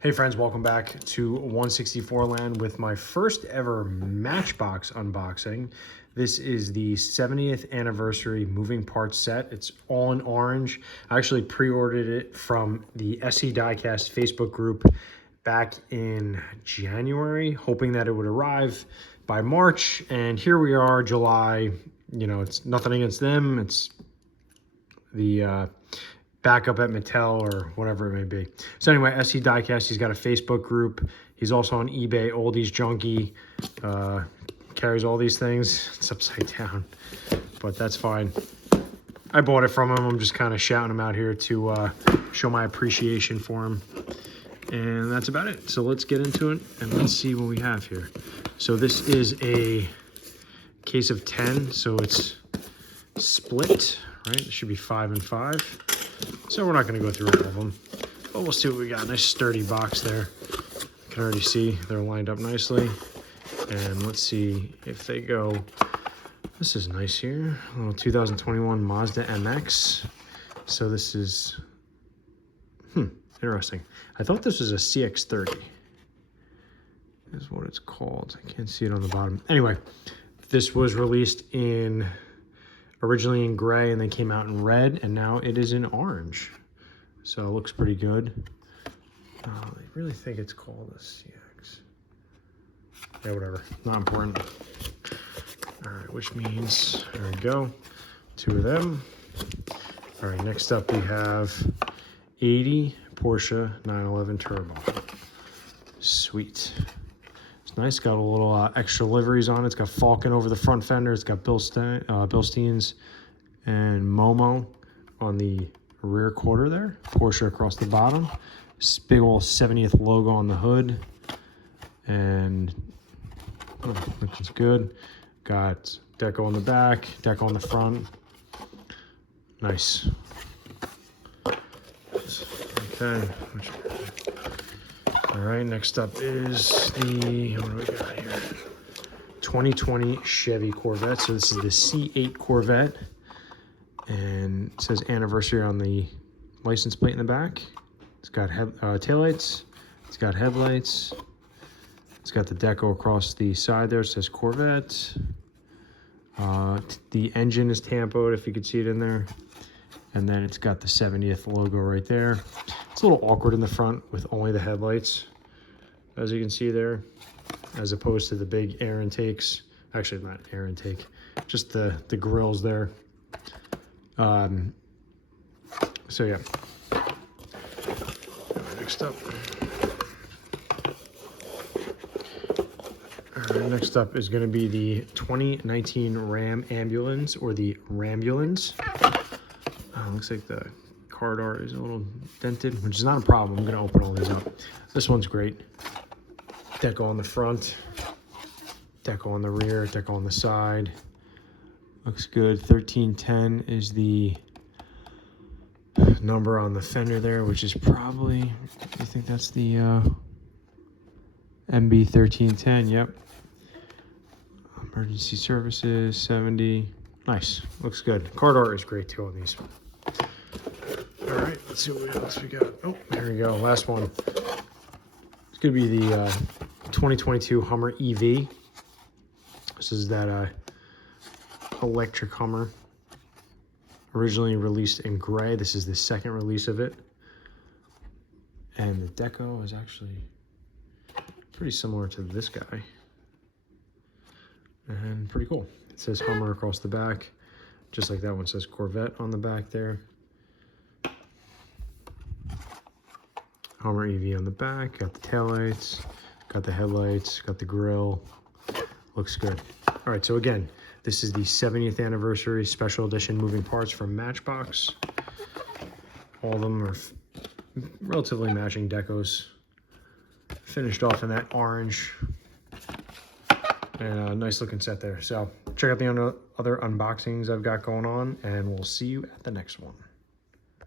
Hey friends, welcome back to Onesixtyfourland with my first ever Matchbox unboxing. This is the 70th anniversary moving parts set. It's all in orange. I actually pre-ordered it from the SE Diecast Facebook group back in January, hoping that it would arrive by March. And here we are, July. You know, it's nothing against them. It's the backup at Mattel or whatever it may be. So anyway, SE Diecast, he's got a Facebook group. He's also on eBay, Oldies Junkie. Carries all these things. It's upside down, but that's fine. I bought it from him. I'm just kind of shouting him out here to show my appreciation for him. And that's about it. So let's get into it and let's see what we have here. So this is a case of 10. So it's split, right? It should be 5 and 5. So we're not going to go through all of them, but we'll see what we got. Nice sturdy box there. You can already see they're lined up nicely. And let's see if they go. This is nice here. A little 2021 Mazda MX. So this is, interesting. I thought this was a CX-30. Is what it's called. I can't see it on the bottom. Anyway, this was released originally in gray and then came out in red, and now it is in orange. So it looks pretty good. I really think it's called a CX. Yeah, whatever, not important. All right, which means, there we go, 2 of them. All right, next up we have 80 Porsche 911 Turbo. Sweet. It's nice, got a little extra liveries on it. It's got Falcon over the front fender. It's got Bilsteins and Momo on the rear quarter there. Porsche across the bottom. This big old 70th logo on the hood. And looks good. Got deco on the back, deco on the front. Nice. Okay. All right, next up is the, what do we got here? 2020 Chevy Corvette. So this is the C8 Corvette. And it says anniversary on the license plate in the back. It's got taillights. It's got headlights. It's got the deco across the side there. It says Corvette. The engine is tampoed, if you could see it in there. And then it's got the 70th logo right there. It's a little awkward in the front with only the headlights, as you can see there, as opposed to the big air intakes. Actually, not air intake, just the grills there. So yeah. Next up. Next up is going to be the 2019 Ram Ambulance, or the Rambulance. Looks like the card art is a little dented, which is not a problem. I'm going to open all these up. This one's great. Deco on the front, deco on the rear, deco on the side. Looks good. 1310 is the number on the fender there, which is probably, I think that's the MB 1310. Yep. Emergency services 70. Nice. Looks good. Card art is great too on these. All right, let's see what else we got. Oh, there we go. Last one. It's going to be the 2022 Hummer EV. This is that electric Hummer. Originally released in gray. This is the second release of it. And the deco is actually pretty similar to this guy. And pretty cool. It says Hummer across the back. Just like that one says Corvette on the back there. Hummer EV on the back, got the taillights, got the headlights, got the grille. Looks good. All right, so again, this is the 70th anniversary special edition moving parts from Matchbox. All of them are relatively matching decos. Finished off in that orange. And a nice looking set there. So check out the other unboxings I've got going on, and we'll see you at the next one.